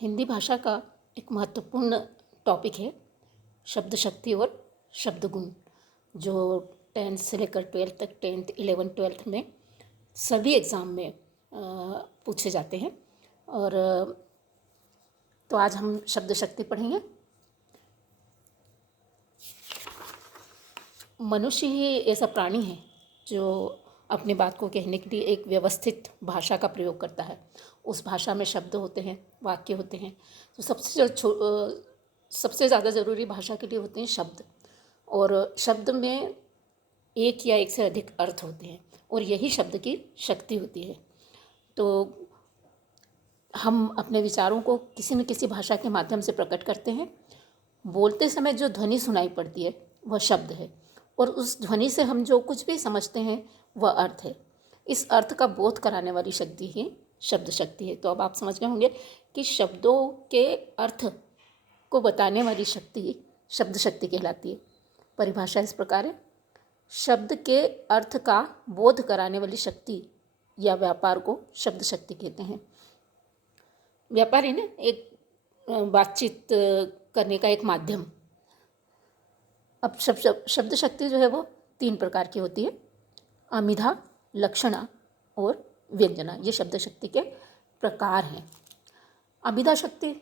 हिंदी भाषा का एक महत्वपूर्ण टॉपिक है शब्द शक्ति और शब्द गुण, जो 10th से लेकर 12th तक, 10th 11th 12th में सभी एग्ज़ाम में पूछे जाते हैं। और तो आज हम शब्द शक्ति पढ़ेंगे। मनुष्य ही ऐसा प्राणी है जो अपनी बात को कहने के लिए एक व्यवस्थित भाषा का प्रयोग करता है। उस भाषा में शब्द होते हैं, वाक्य होते हैं। तो सबसे ज़्यादा ज़रूरी भाषा के लिए होते हैं शब्द, और शब्द में एक या एक से अधिक अर्थ होते हैं, और यही शब्द की शक्ति होती है। तो हम अपने विचारों को किसी न किसी भाषा के माध्यम से प्रकट करते हैं। बोलते समय जो ध्वनि सुनाई पड़ती है वह शब्द है, और उस ध्वनि से हम जो कुछ भी समझते हैं वह अर्थ है। इस अर्थ का बोध कराने वाली शक्ति ही शब्द शक्ति है। तो अब आप समझ गए होंगे कि शब्दों के अर्थ को बताने वाली शक्ति शब्द शक्ति कहलाती है। परिभाषा इस प्रकार है: शब्द के अर्थ का बोध कराने वाली शक्ति या व्यापार को शब्द शक्ति कहते हैं। व्यापार है ना, एक बातचीत करने का एक माध्यम। अब शब्द शक्ति जो है वो 3 प्रकार की होती है: अमिधा, लक्षणा और व्यंजना। ये शब्द शक्ति के प्रकार हैं। अमिधा शक्ति,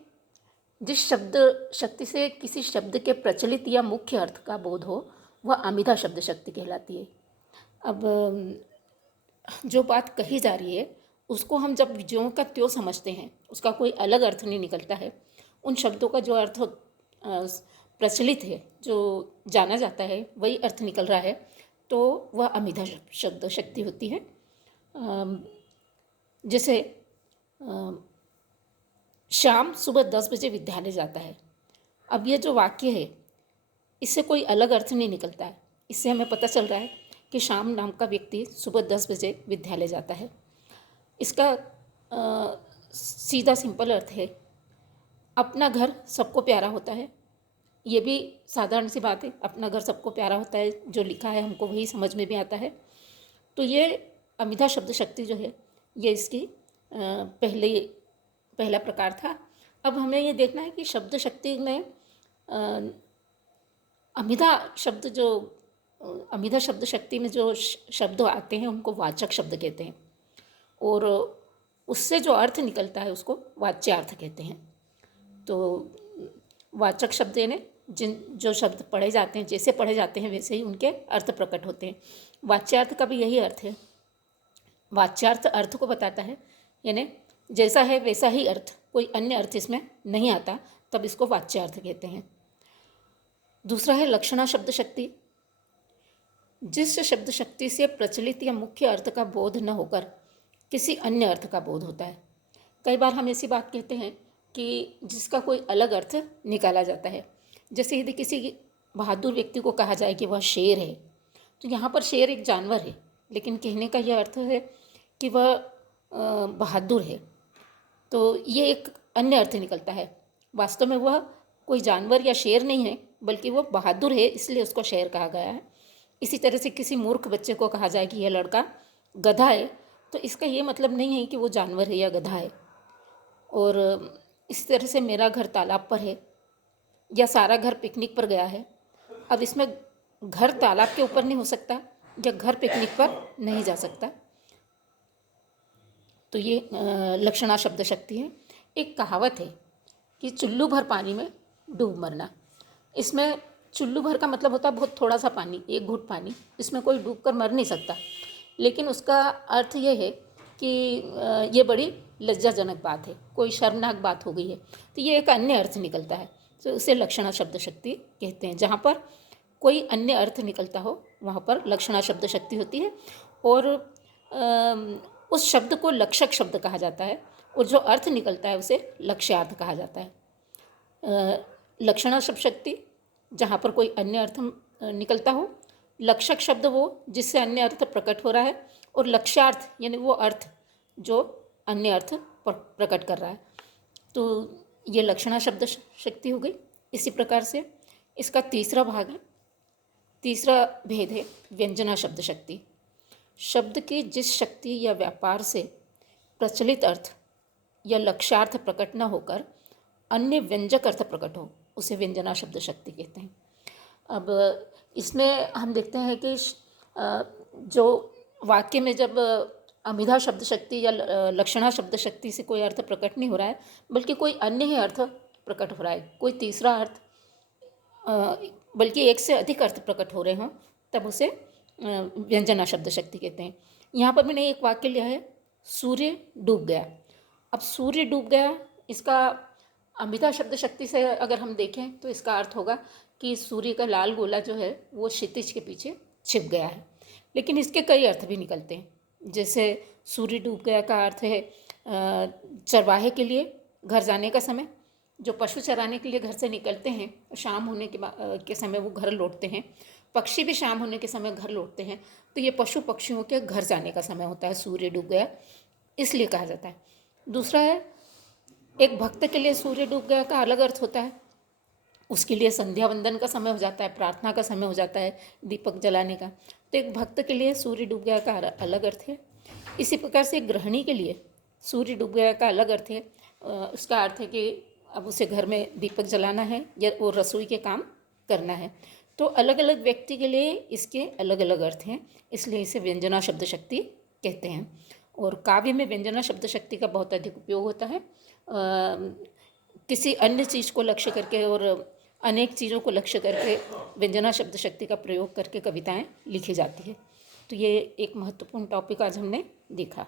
जिस शब्द शक्ति से किसी शब्द के प्रचलित या मुख्य अर्थ का बोध हो, वह अमिधा शब्द शक्ति कहलाती है। अब जो बात कही जा रही है उसको हम जब ज्यों का त्यों समझते हैं, उसका कोई अलग अर्थ नहीं निकलता है। उन शब्दों का जो अर्थ प्रचलित है, जो जाना जाता है, वही अर्थ निकल रहा है, तो वह अमिधा शब्द शक्ति होती है। जैसे शाम सुबह 10 बजे विद्यालय जाता है। अब ये जो वाक्य है इससे कोई अलग अर्थ नहीं निकलता है। इससे हमें पता चल रहा है कि शाम नाम का व्यक्ति सुबह 10 बजे विद्यालय जाता है। इसका सीधा सिंपल अर्थ है, अपना घर सबको प्यारा होता है। ये भी साधारण सी बात है, अपना घर सबको प्यारा होता है। जो लिखा है हमको वही समझ में भी आता है। तो ये अमिधा शब्द शक्ति जो है, ये इसकी पहला प्रकार था। अब हमें ये देखना है कि शब्द शक्ति में अमिधा शब्द शक्ति में जो शब्द आते हैं उनको वाचक शब्द कहते हैं, और उससे जो अर्थ निकलता है उसको वाच्यार्थ कहते हैं। तो वाचक शब्द यानी जो शब्द पढ़े जाते हैं, जैसे पढ़े जाते हैं वैसे ही उनके अर्थ प्रकट होते हैं। वाच्यार्थ का भी यही अर्थ है। वाच्यार्थ अर्थ को बताता है, यानी जैसा है वैसा ही अर्थ, कोई अन्य अर्थ इसमें नहीं आता, तब इसको वाच्यार्थ कहते हैं। दूसरा है लक्षणा शब्द शक्ति। जिस शब्द शक्ति से प्रचलित या मुख्य अर्थ का बोध न होकर किसी अन्य अर्थ का बोध होता है। कई बार हम ऐसी बात कहते हैं कि जिसका कोई अलग अर्थ निकाला जाता है। जैसे यदि किसी बहादुर व्यक्ति को कहा जाए कि वह शेर है, तो यहाँ पर शेर एक जानवर है, लेकिन कहने का यह अर्थ है कि वह बहादुर है। तो ये एक अन्य अर्थ निकलता है। वास्तव में वह कोई जानवर या शेर नहीं है, बल्कि वह बहादुर है, इसलिए उसको शेर कहा गया है। इसी तरह से किसी मूर्ख बच्चे को कहा जाए कि यह लड़का गधा है, तो इसका ये मतलब नहीं है कि वो जानवर है या गधा है। और इस तरह से मेरा घर तालाब पर है, या सारा घर पिकनिक पर गया है। अब इसमें घर तालाब के ऊपर नहीं हो सकता, या घर पिकनिक पर नहीं जा सकता। तो ये लक्षणा शब्द शक्ति है। एक कहावत है कि चुल्लू भर पानी में डूब मरना। इसमें चुल्लू भर का मतलब होता है बहुत थोड़ा सा पानी, एक घूंट पानी। इसमें कोई डूब कर मर नहीं सकता, लेकिन उसका अर्थ ये है कि ये बड़ी लज्जाजनक बात है, कोई शर्मनाक बात हो गई है। तो ये एक अन्य अर्थ निकलता है, तो उसे लक्षणा शब्द शक्ति कहते हैं। जहाँ पर कोई अन्य अर्थ निकलता हो वहाँ पर लक्षणा शब्द शक्ति होती है, और उस शब्द को लक्षक शब्द कहा जाता है, और जो अर्थ निकलता है उसे लक्ष्यार्थ कहा जाता है। लक्षणा शब्द शक्ति जहाँ पर कोई अन्य अर्थ निकलता हो, लक्षक शब्द वो जिससे अन्य अर्थ प्रकट हो रहा है, और लक्ष्यार्थ यानी वो अर्थ जो अन्य अर्थ प्रकट कर रहा है। तो ये लक्षणा शब्द शक्ति हो गई। इसी प्रकार से इसका तीसरा भेद है व्यंजना शब्द शक्ति। शब्द की जिस शक्ति या व्यापार से प्रचलित अर्थ या लक्ष्यार्थ प्रकट न होकर अन्य व्यंजक अर्थ प्रकट हो, उसे व्यंजना शब्द शक्ति कहते हैं। अब इसमें हम देखते हैं कि जो वाक्य में जब अमिधा शब्द शक्ति या लक्षणा शब्द शक्ति से कोई अर्थ प्रकट नहीं हो रहा है, बल्कि कोई अन्य ही अर्थ प्रकट हो रहा है, कोई तीसरा अर्थ, बल्कि एक से अधिक अर्थ प्रकट हो रहे हों, तब उसे व्यंजना शब्द शक्ति कहते हैं। यहाँ पर मैंने एक वाक्य लिया है, सूर्य डूब गया। अब सूर्य डूब गया, इसका अमिता शब्द शक्ति से अगर हम देखें तो इसका अर्थ होगा कि सूर्य का लाल गोला जो है वो क्षितिज के पीछे छिप गया है। लेकिन इसके कई अर्थ भी निकलते हैं। जैसे सूर्य डूब गया का अर्थ है चरवाहे के लिए घर जाने का समय, जो पशु चराने के लिए घर से निकलते हैं, शाम होने के समय वो घर लौटते हैं। पक्षी भी शाम होने के समय घर लौटते हैं, तो ये पशु पक्षियों के घर जाने का समय होता है, सूर्य डूब गया, इसलिए कहा जाता है। दूसरा है, एक भक्त के लिए सूर्य डूब गया का अलग अर्थ होता है, उसके लिए संध्या वंदन का समय हो जाता है, प्रार्थना का समय हो जाता है, दीपक जलाने का। तो एक भक्त के लिए सूर्य डूब गया का अलग अर्थ है। इसी प्रकार से गृहिणी के लिए सूर्य डूब गया का अलग अर्थ है। उसका अर्थ है कि अब उसे घर में दीपक जलाना है या वो रसोई के काम करना है। तो अलग अलग व्यक्ति के लिए इसके अलग अलग अर्थ हैं, इसलिए इसे व्यंजना शब्द शक्ति कहते हैं। और काव्य में व्यंजना शब्द शक्ति का बहुत अधिक उपयोग होता है। किसी अन्य चीज़ को लक्ष्य करके और अनेक चीज़ों को लक्ष्य करके व्यंजना शब्द शक्ति का प्रयोग करके कविताएं लिखी जाती है। तो ये एक महत्वपूर्ण टॉपिक आज हमने देखा।